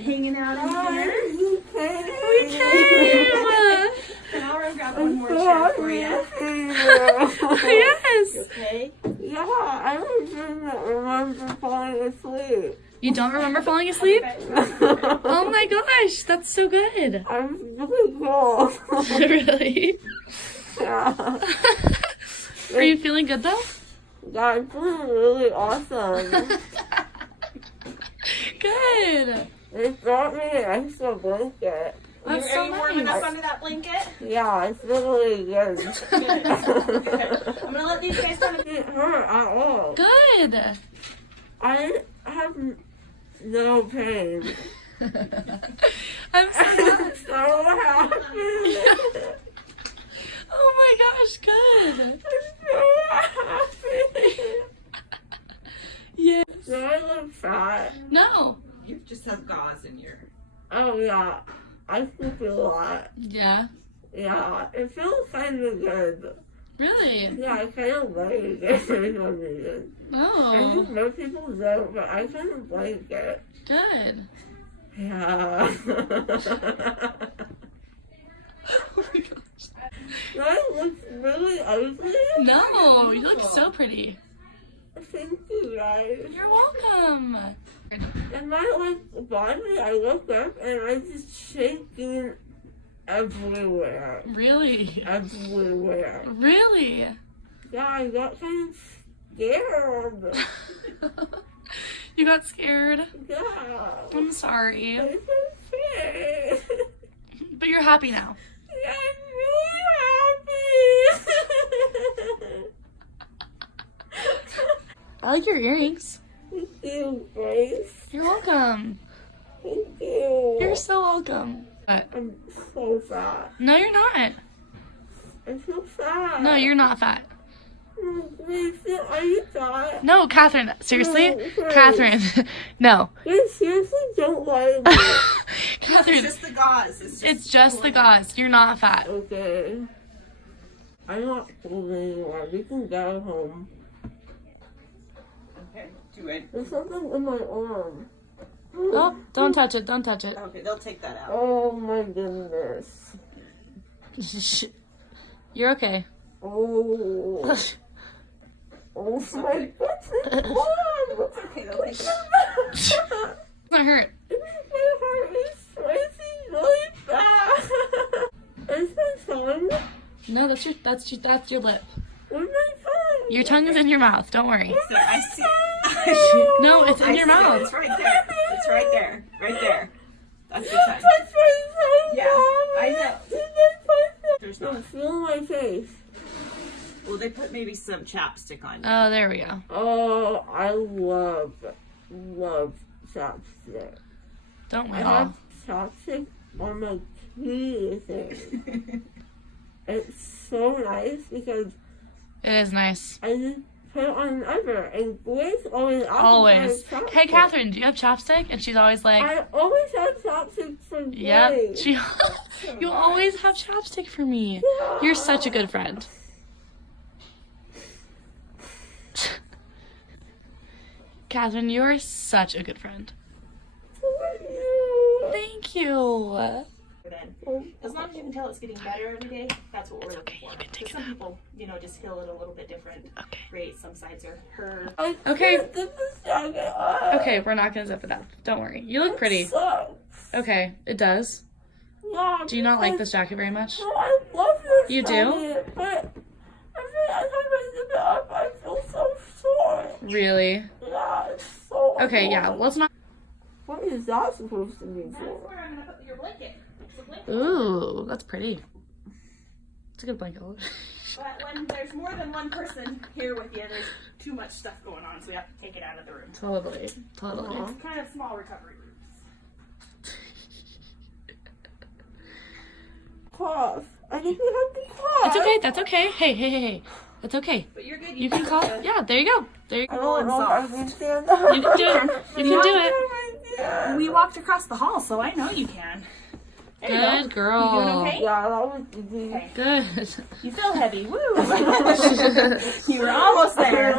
hanging out in here. We came! And I'll grab one more chair for you. Yes! Okay? Yeah, I don't remember falling asleep. You don't remember falling asleep? Oh my gosh, that's so good. I'm really cool. Really? Yeah. Are you feeling good though? Yeah, I'm feeling really awesome. Good. They brought me an extra blanket. That's Are so you warming up nice. under that blanket? Yeah, it's really good. Good. Good. I'm gonna let these guys kind of. It didn't hurt at all. Good. I have no pain. I'm so I'm so happy. Oh my gosh, good. I'm so happy. Yes. Do I look fat? No. You just have gauze in your. Oh yeah, I sleep a lot. Yeah. Yeah, it feels kind of good. Really? Yeah, I kind of like it for some reason. I Oh, think most people don't, but I kind of like it. good. Yeah. Oh my gosh. Do I look really ugly? No, you look so pretty. Thank you guys. You're welcome. And my body, I look up and I'm just shaking everywhere. Really? Everywhere. Really? Yeah, I got kind of scared. You got scared? Yeah. I'm sorry. It's okay. But you're happy now. Yeah, I'm really happy. I like your earrings. Thank you, Grace. You're welcome. Thank you. You're so welcome. But I'm so fat. no, you're not. I'm so fat. No, you're not fat. Grace, are you fat? No, Catherine. Seriously? No, Grace. Catherine. No. Grace, seriously don't lie to me. It's Catherine, just the gauze. it's just the gauze. You're not fat. Okay. I'm not cold anymore. We can go home. Okay. Do it. There's something in my arm. Oh, don't touch it. Don't touch it. Okay, they'll take that out. Oh my goodness. You're okay. Oh. Oh my goodness. Mom! Okay, they'll take it out. It's not hurt. My heart is racing really fast. Is my tongue? No, that's your lip. Where's my tongue? Your tongue is in your mouth. Don't worry. There, I see. No, it's in your I see it. mouth. It's right there. It's right there. Right there. That's your tongue. Touch my tongue, Yeah, Mom. I know. There's No, not. feel my face. Well, they put maybe some chapstick on you. Oh, there we go. Oh, I love chopstick. Don't we I all? have chopstick on my teeth. It's so nice because It is nice. I just put it on another, and Grace always asks Always. for chopstick. Hey, Catherine, do you have chopstick? And she's always like, I always have chopstick for Grace. yep. You always have chopstick for me. You're such a good friend. Catherine, you're such a good friend. Thank you. As long as you can tell it's getting better every day, that's what we're looking for. you can take Some it out. people, just heal it a little bit different. Okay. Great. Some sides are hurt. Okay. Zip this jacket up. Okay, we're not gonna zip it up. Don't worry. You look pretty. Sucks. Okay, it does. Yeah, Do you not like because- this jacket very much? No, I love this You do? jacket, but every time I zip it up, I feel so sore. Really? Yeah, it's so Okay, yeah, annoying. let's not. What is that supposed to be That's for? where I'm gonna put your blanket. It's a blanket. Ooh, that's pretty. It's a good blanket. But when there's more than one person here with you, there's too much stuff going on, so we have to take it out of the room. Totally. Totally. It's kind of small recovery rooms. Cough. I think we have to cough. It's okay. That's okay. Hey. That's okay. But you're good. You can call. Yeah, there you go. There you I go. don't know if I can stand up. You can do it. You can do it. We walked across the hall, so I know you can. There you Good go. girl. You doing okay? Yeah, that was easy. Okay. Good. You feel heavy. Woo! You were almost there.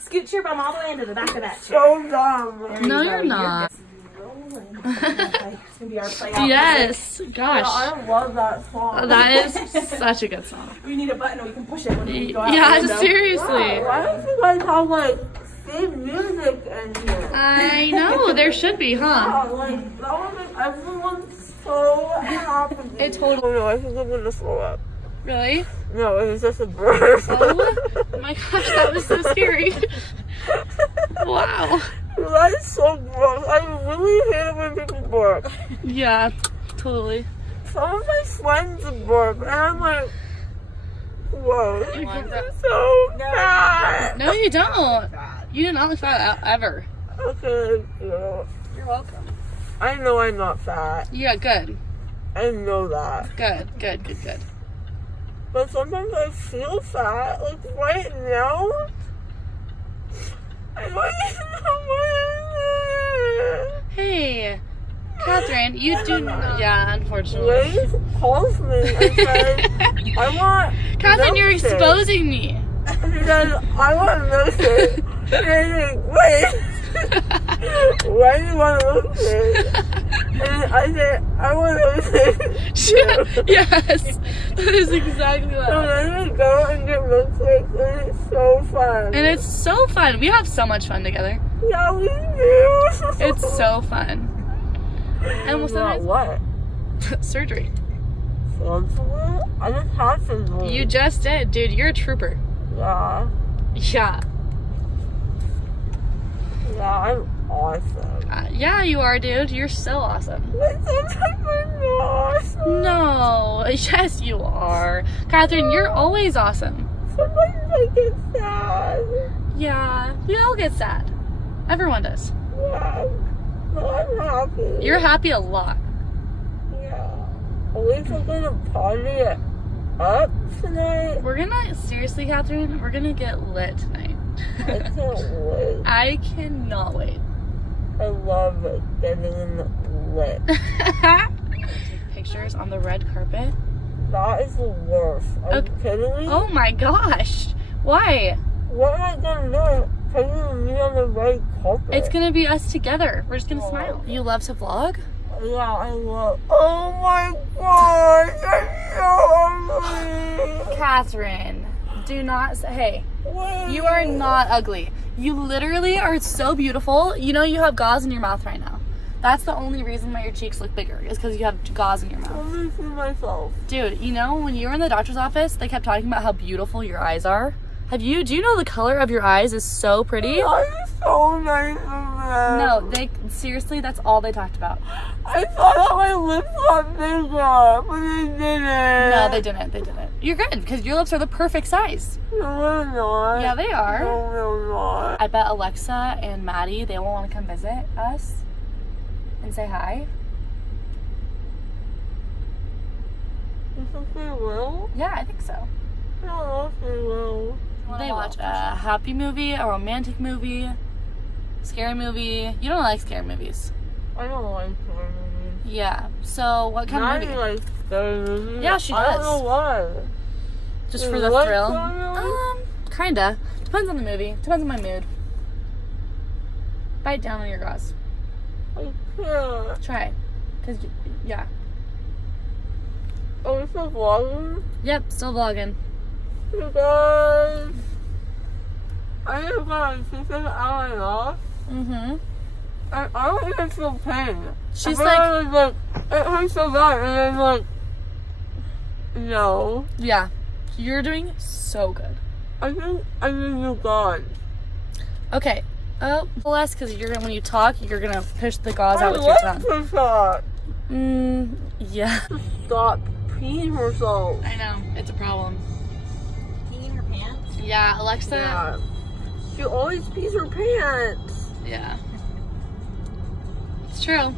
Scoot your bum all the way into the back of that chair. So dumb. There you No, go. you're not. Rolling. It's gonna be our play out. Yes. Yeah, Gosh. I love that song. That is such a good song. We need a button we can push it when we go out. Yeah, the window. seriously. Why don't you guys have like theme music in here? I know. There should be, huh? Yeah, like that would make everyone so happy. It totally- Oh no, I think I'm gonna throw up. Really? No, it was just a bird. Oh my gosh, that was so scary. Wow. That is so gross. I really hate it when people bark. Yeah, totally. Some of my friends bark, and I'm like, whoa, You want this is so bad. No, you don't. You do not look fat ever. Okay, girl. You're welcome. I know I'm not fat. Yeah, good. I know that. Good. But sometimes I feel fat. Like right now, I don't even know what Hey, Catherine, you do not. Yeah, unfortunately. Grace calls me and says, I want Catherine, you're milkshake." exposing me. She says, I want a milkshake. And I'm like, wait. Why do you want a milkshake? And I said, I want a milkshake. Yes, that is exactly So what. then we go and get milkshakes, and it's so fun. And it's so fun. We have so much fun together. Yeah, we do. It's so fun. And we'll Not sometimes what? surgery. Surgery? I just had surgery. You just did, dude. You're a trooper. Yeah. Yeah. Yeah, I'm awesome. Yeah, you are, dude. You're so awesome. But sometimes I'm not awesome. No, yes, you are. Catherine, you're always awesome. Sometimes I get sad. Yeah, we all get sad. Everyone does. Yeah. But I'm happy. You're happy a lot. Yeah. At least we're gonna party it up tonight. We're gonna, seriously, Catherine, we're gonna get lit tonight. I can't wait. I cannot wait. I love it, getting lit. Take pictures on the red carpet. That is the worst. Are Okay. you kidding me? Oh my gosh. Why? What am I gonna do? Taking me on the red carpet. It's gonna be us together. We're just gonna smile. You love to vlog? Yeah, I love. Oh my gosh, I'm so ugly. Catherine, do not say, hey, Wait. you are not ugly. You literally are so beautiful. You know you have gauze in your mouth right now. That's the only reason why your cheeks look bigger, is because you have gauze in your mouth. Let me see myself. Dude, you know, when you were in the doctor's office, they kept talking about how beautiful your eyes are. Do you know the color of your eyes is so pretty? That is so nice of them. No, seriously, that's all they talked about. I thought that my lips got bigger, but they didn't. No, they didn't. You're good, because your lips are the perfect size. No, they're not. Yeah, they are. No, they're not. I bet Alexa and Maddie, they will want to come visit us and say hi. You think they will? Yeah, I think so. I don't know if they will. They watch a happy movie, a romantic movie, scary movie. You don't like scary movies. I don't like horror movies. Yeah. So what kind of Maddie movie? likes scary movies. Yeah, she I don't does. know why. Just You for the like thrill? horror movies? Kinda. Depends on the movie. Depends on my mood. Bite down on your gauze. I can't. Try. Cause yeah. Are we still vlogging? Yep. Still vlogging. You guys, I just got a tooth out and off, Mm-hmm. and I don't even feel pain. She's I was like, it hurts so bad, and I'm like, no. Yeah. You're doing so good. I think you're gone. Okay. Oh, less because you're gonna when you talk, you're gonna push the gauze I out with your tongue. like to talk. Yeah. Stop peeing herself. I know it's a problem. Peeing your pants? Yeah, Alexa. Yeah. She always pees her pants. Yeah. It's true.